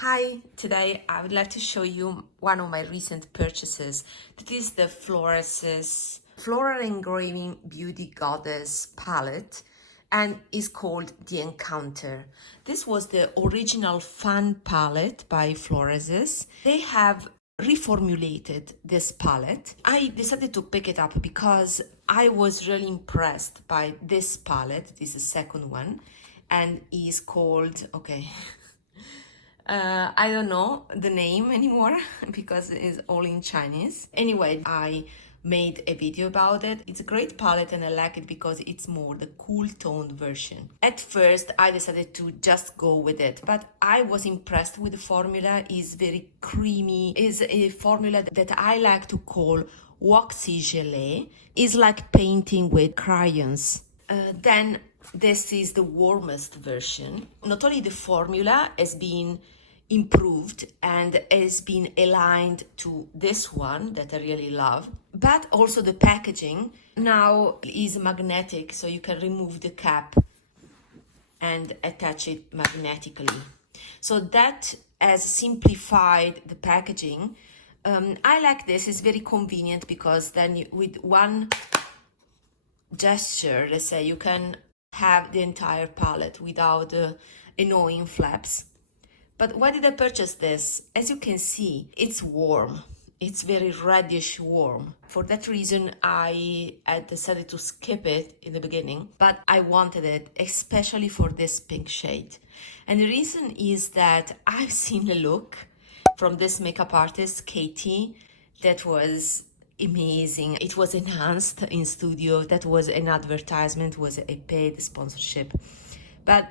Hi, today I would like to show you one of my recent purchases. That is the Florasis Floral Engraving Beauty Goddess palette and is called The Encounter. This was the original Fun palette by Florasis. They have reformulated this palette. I decided to pick it up because I was really impressed by this palette. This is the second one and is called, okay, I don't know the name anymore because it's all in Chinese. Anyway, I made a video about it. It's a great palette and I like it because it's more the cool toned version. At first, I decided to just go with it, but I was impressed with the formula. It's very creamy. It's a formula that I like to call waxy gelée. It's like painting with crayons. Then this is the warmest version. Not only the formula has been improved and has been aligned to this one that I really love, but also the packaging now is magnetic, so you can remove the cap and attach it magnetically. So that has simplified the packaging. I like this. It's very convenient because then with one gesture, let's say, you can have the entire palette without annoying flaps. But why did I purchase this? As you can see, it's warm. It's very reddish warm. For that reason, I had decided to skip it in the beginning, but I wanted it, especially for this pink shade. And the reason is that I've seen a look from this makeup artist, Katie, that was amazing. It was enhanced in studio. That was an advertisement, was a paid sponsorship. But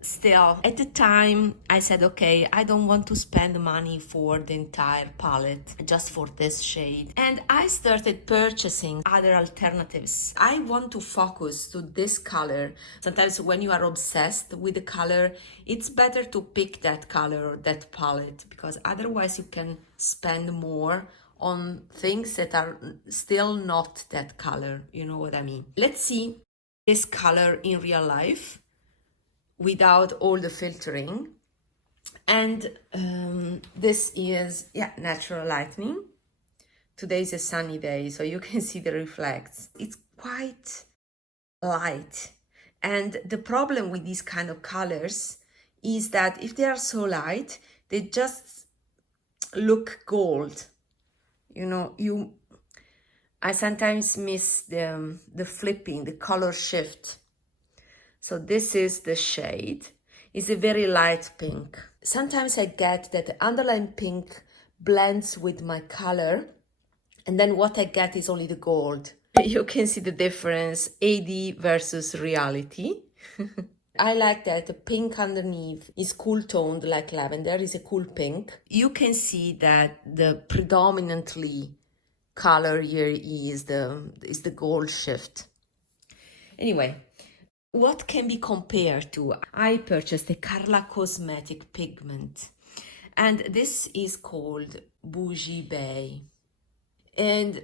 still, at the time, I said, okay, I don't want to spend money for the entire palette just for this shade. And I started purchasing other alternatives. I want to focus to this color. Sometimes when you are obsessed with the color, it's better to pick that color or that palette because otherwise you can spend more on things that are still not that color. You know what I mean? Let's see this color in real life without all the filtering. And this is, natural lighting. Today is a sunny day, so you can see the reflects. It's quite light. And the problem with these kind of colors is that if they are so light, they just look gold. You know, I sometimes miss the flipping, the color shift. So this is the shade. It's a very light pink. Sometimes I get that the underlying pink blends with my color, and then what I get is only the gold. You can see the difference, AD versus reality. I like that the pink underneath is cool toned like lavender, is a cool pink. You can see that the predominantly color here is the gold shift. Anyway, what can be compared to? I purchased a Karla cosmetic pigment, and this is called Boujee Bay. And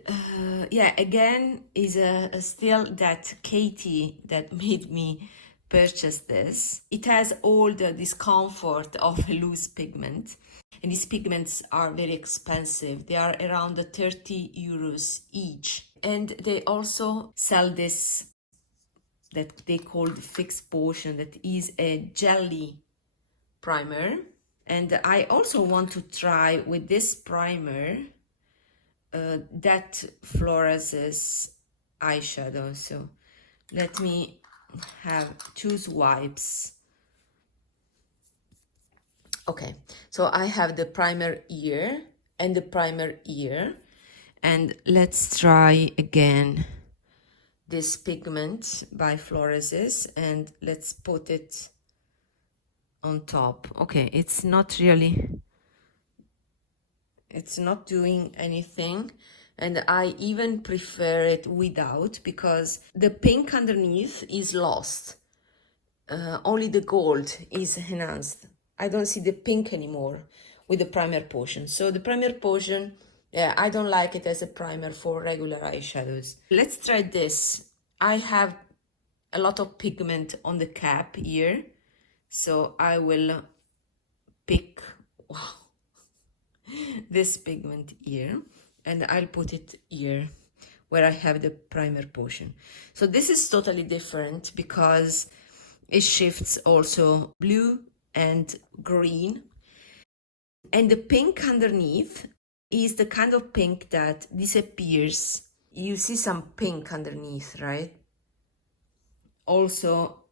again, is still that Katie that made me purchase this. It has all the discomfort of a loose pigment, and these pigments are very expensive. They are around 30 euros each, and they also sell this that they call the fixed potion, that is a jelly primer. And I also want to try with this primer that Florasis eyeshadow. So let me choose wipes. Okay, so I have the primer here and the primer here, and let's try again this pigment by Florasis, and let's put it on top. Okay, it's not doing anything, and I even prefer it without because the pink underneath is lost. Only the gold is enhanced. I don't see the pink anymore with the primer potion. So the primer potion, I don't like it as a primer for regular eyeshadows. Let's try this. I have a lot of pigment on the cap here, so I will pick this pigment here, and I'll put it here where I have the primer portion. So this is totally different because it shifts also blue and green. And the pink underneath is the kind of pink that disappears. You see some pink underneath, right? Also,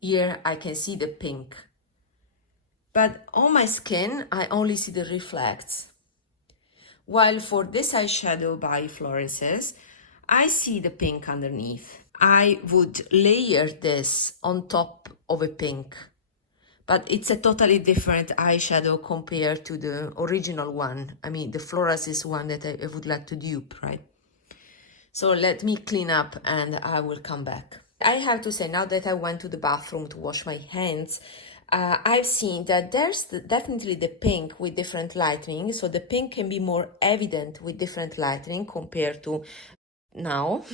here I can see the pink. But on my skin, I only see the reflects. While for this eyeshadow by Florasis, I see the pink underneath. I would layer this on top of a pink, but it's a totally different eyeshadow compared to the original one. I mean, the Florasis one that I would like to dupe, right? So let me clean up and I will come back. I have to say, now that I went to the bathroom to wash my hands, I've seen that there's definitely the pink with different lightning. So the pink can be more evident with different lightning compared to now.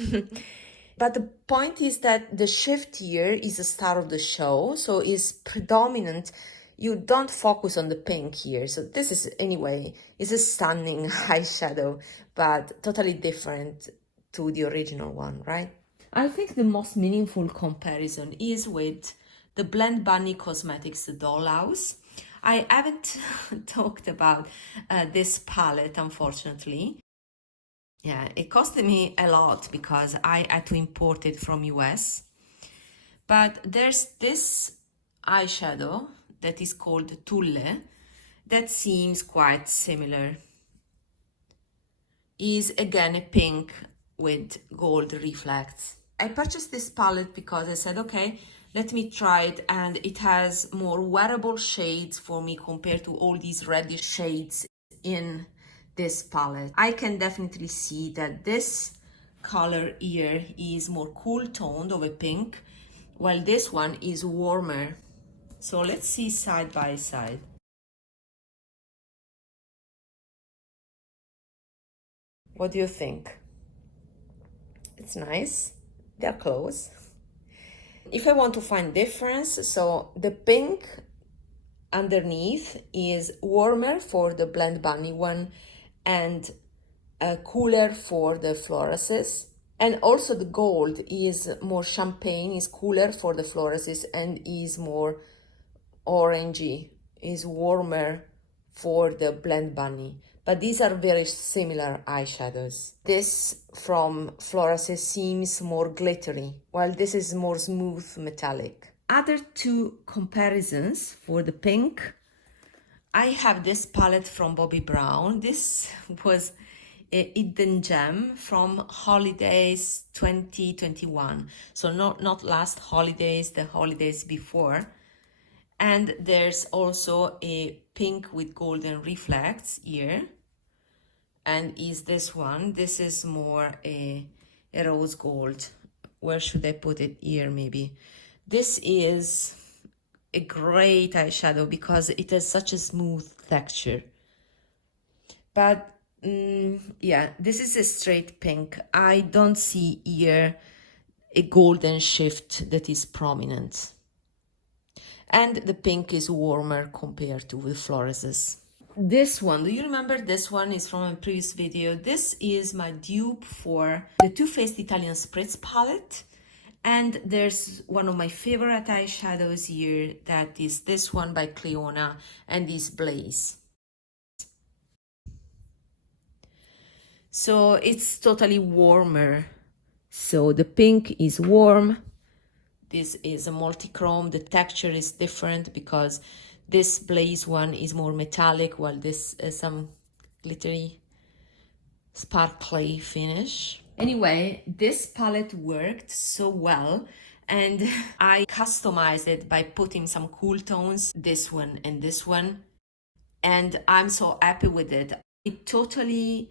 But the point is that the shift here is the star of the show. So is predominant. You don't focus on the pink here. So this is, anyway, is a stunning eyeshadow, but totally different to the original one, right? I think the most meaningful comparison is with the Blend Bunny Cosmetics Dollhouse. I haven't talked about this palette, unfortunately. Yeah, it costed me a lot because I had to import it from US. But there's this eyeshadow that is called Tulle that seems quite similar. Is again a pink with gold reflects. I purchased this palette because I said, okay, let me try it, and it has more wearable shades for me compared to all these reddish shades in this palette. I can definitely see that this color here is more cool toned of a pink, while this one is warmer. So let's see side by side. What do you think? It's nice. They're close. If I want to find difference, so the pink underneath is warmer for the Blend Bunny one and cooler for the Florasis. And also the gold is more champagne, is cooler for the Florasis, and is more orangey, is warmer for the Blend Bunny. But these are very similar eyeshadows. This from Florasis seems more glittery, while this is more smooth metallic. Other two comparisons for the pink. I have this palette from Bobbi Brown. This was a hidden gem from holidays 2021. So not last holidays, the holidays before. And there's also a pink with golden reflects here. And is this one. This is more a rose gold. Where should I put it? Here, maybe. This is a great eyeshadow because it has such a smooth texture. But yeah, this is a straight pink. I don't see here a golden shift that is prominent. And the pink is warmer compared to the Florasis. This one, do you remember this one is from a previous video? This is my dupe for the Too Faced Italian Spritz palette. And there's one of my favorite eyeshadows here, that is this one by Clionadh, and is Blaze. So it's totally warmer. So the pink is warm. This is a multichrome. The texture is different because this Blaze one is more metallic, while this is some glittery, sparkly finish. Anyway, this palette worked so well, and I customized it by putting some cool tones, this one and this one, and I'm so happy with it. It totally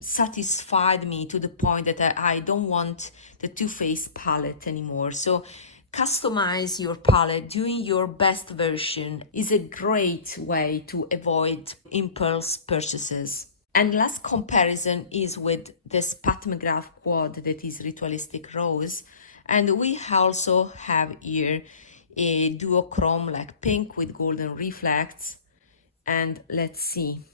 satisfied me to the point that I don't want the Too Faced palette anymore. So customize your palette, doing your best version is a great way to avoid impulse purchases. And last comparison is with this Pat McGrath quad that is Ritualistic Rose. And we also have here a duochrome like pink with golden reflects. And let's see.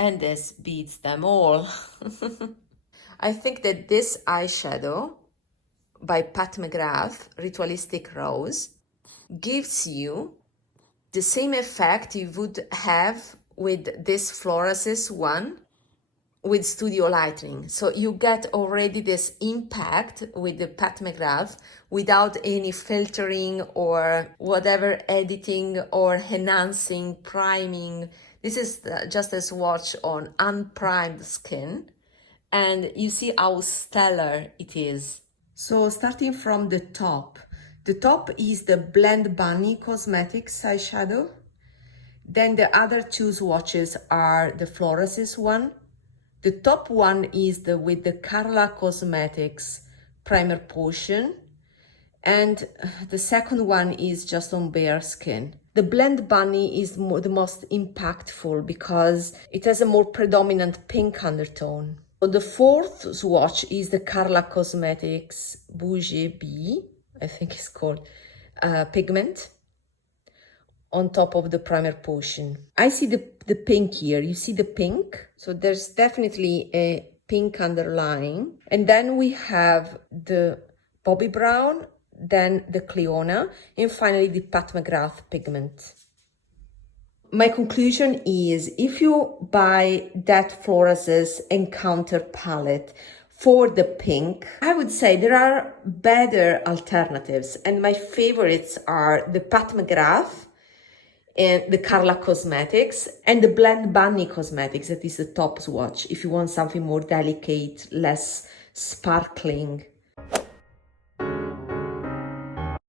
and this beats them all. I think that this eyeshadow by Pat McGrath, Ritualistic Rose, gives you the same effect you would have with this Florasis one with studio lighting. So you get already this impact with the Pat McGrath without any filtering or whatever editing or enhancing, priming. This is just a swatch on unprimed skin, and you see how stellar it is. So starting from the top is the Blend Bunny Cosmetics eyeshadow. Then the other two swatches are the Florasis one. The top one is with the Karla Cosmetics Primer Potion, and the second one is just on bare skin. The Blend Bunny is the most impactful because it has a more predominant pink undertone. So the fourth swatch is the Karla Cosmetics Boujee B, I think it's called, pigment on top of the primer potion. I see the pink here. You see the pink? So there's definitely a pink underline. And then we have the Bobbi Brown, then the Clionadh, and finally the Pat McGrath pigment. My conclusion is, if you buy that Florasis Encounter palette for the pink, I would say there are better alternatives. And my favorites are the Pat McGrath and the Karla Cosmetics and the Blend Bunny Cosmetics. That is the top swatch if you want something more delicate, less sparkling.